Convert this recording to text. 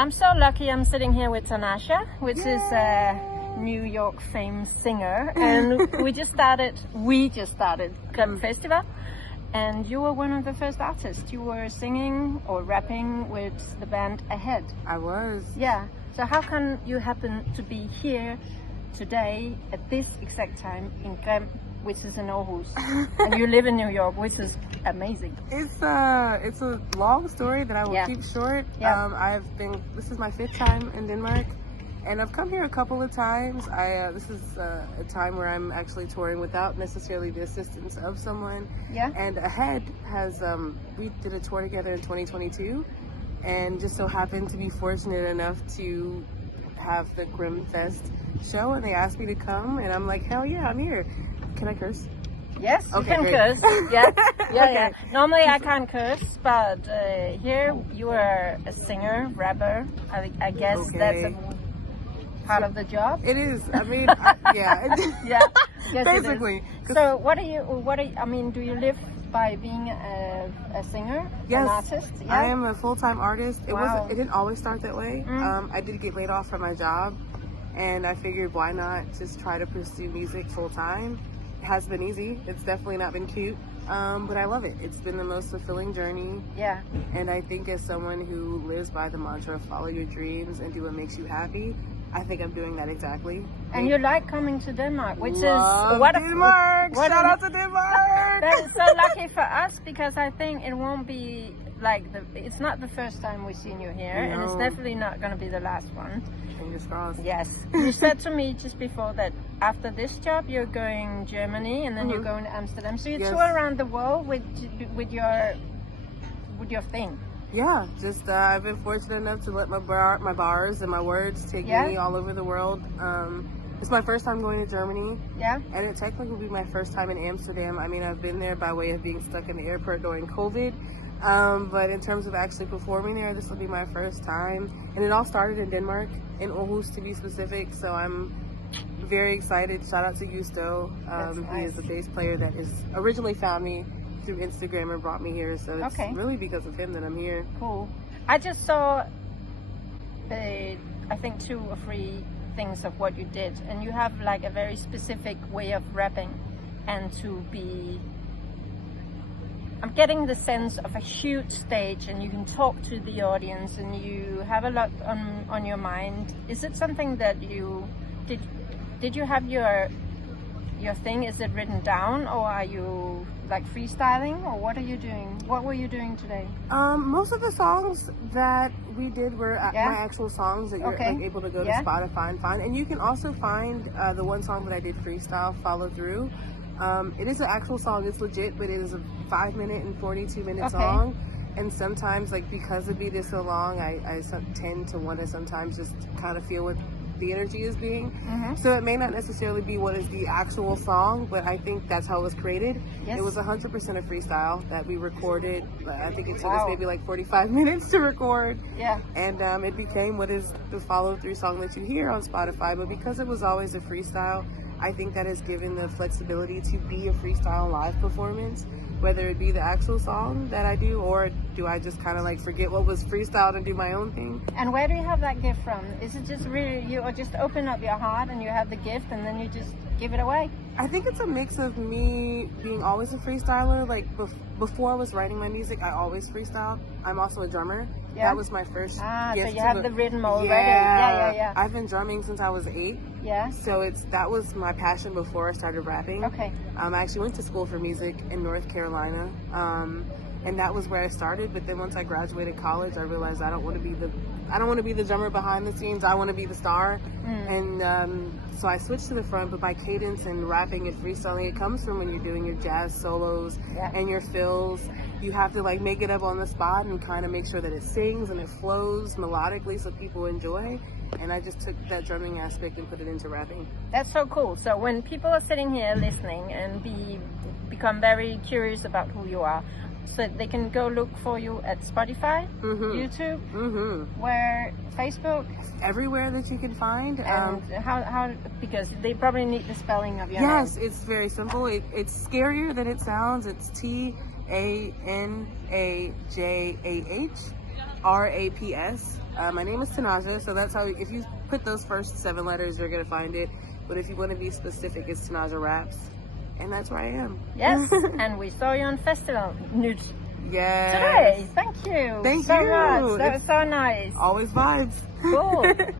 I'm so lucky I'm sitting here with Tanajah, which is a New York famous singer. And we just started GrimFest Festival. And you were one of the first artists. You were singing or rapping with the band Ahead. I was. Yeah. So how can you happen to be here today at this exact time in Grim, which is in Aarhus, and you live in New York, which is amazing? It's a long story that I will keep short. Yeah. This is my 5th time in Denmark, and I've come here a couple of times. This is a time where I'm actually touring without necessarily the assistance of someone. Yeah. And Ahead has we did a tour together in 2022, and just so happened to be fortunate enough to have the GrimFest show, and they asked me to come, and I'm like, hell yeah, I'm here. Can I curse? Yes, you okay, can great. curse. Yeah, yeah, Okay. yeah. Normally I can't curse, but here you are a singer, rapper. I guess that's a part of the job. It is. I mean, yeah. Yeah. Yes, basically. So what are you? I mean, do you live by being a singer, yes, an artist? Yeah. I am a full-time artist. It didn't always start that way. I did get laid off from my job, and I figured why not just try to pursue music full-time. It has been easy. It's definitely not been cute, but I love it. It's been the most fulfilling journey. Yeah. And I think as someone who lives by the mantra, follow your dreams and do what makes you happy, I think I'm doing that exactly. And you like coming to Denmark, which Love is what Denmark. Shout out to Denmark. That is so lucky for us, because I think it won't be like it's not the first time we've seen you here, and it's definitely not going to be the last one. Fingers crossed. Yes. You said to me just before that after this job you're going Germany, and then you're going to Amsterdam. So you tour around the world with your thing. Yeah, just I've been fortunate enough to let my bars and my words take me all over the world. It's my first time going to Germany. Yeah. And it technically will be my first time in Amsterdam. I mean, I've been there by way of being stuck in the airport during COVID. But in terms of actually performing there, this will be my first time. And it all started in Denmark, in Aarhus to be specific. So I'm very excited. Shout out to Gusto. He is a bass player that is originally found me through Instagram and brought me here. So it's really because of him that I'm here. Cool. I just saw, I think 2 or 3 things of what you did, and you have like a very specific way of rapping, and I'm getting the sense of a huge stage, and you can talk to the audience, and you have a lot on your mind. Is it something that you did you have your thing? Is it written down, or are you like freestyling, or what are you doing? What were you doing today? Most of the songs that we did were my actual songs that you're like, able to go to Spotify and find. And you can also find the one song that I did freestyle, Follow Through. It is an actual song. It's legit, but it is a 5-minute and 42-minute song. And sometimes, like, because the beat is so long, I tend to want to sometimes just kind of feel what the energy is being. So it may not necessarily be what is the actual song, but I think that's how it was created. It was 100% a freestyle that we recorded. I think it took us maybe like 45 minutes to record. And it became what is the Follow Through song that you hear on Spotify. But because it was always a freestyle, I think that has given the flexibility to be a freestyle live performance, whether it be the actual song that I do, or do I just kind of like forget what was freestyled and do my own thing. And where do you have that gift from? Is it just really, you just open up your heart and you have the gift and then you just give it away? I think it's a mix of me being always a freestyler. Like before I was writing my music, I always freestyled. I'm also a drummer. That was my first gift. So you have the rhythm already. Yeah. I've been drumming since I was 8. So that was my passion before I started rapping. I actually went to school for music in North Carolina. And that was where I started. But then once I graduated college, I realized I don't want to be the drummer behind the scenes. I want to be the star. And so I switched to the front. But my cadence and rapping and freestyling, it comes from when you're doing your jazz solos and your fills. You have to like make it up on the spot and kind of make sure that it sings and it flows melodically so people enjoy. And I just took that drumming aspect and put it into rapping. That's so cool. So when people are sitting here listening and become very curious about who you are, so they can go look for you at Spotify, YouTube, where Facebook, everywhere that you can find. And how because they probably need the spelling of your name. Yes, it's very simple. It's scarier than it sounds. It's Tanajah. RAPS. My name is Tanajah, so that's how, if you put those first 7 letters, you're gonna find it. But if you want to be specific, it's Tanajah Raps, and that's where I am. Yes, and we saw you on festival. Yes. Today. Thank you. Thank so you. Much. That was so nice. Always vibes. Cool.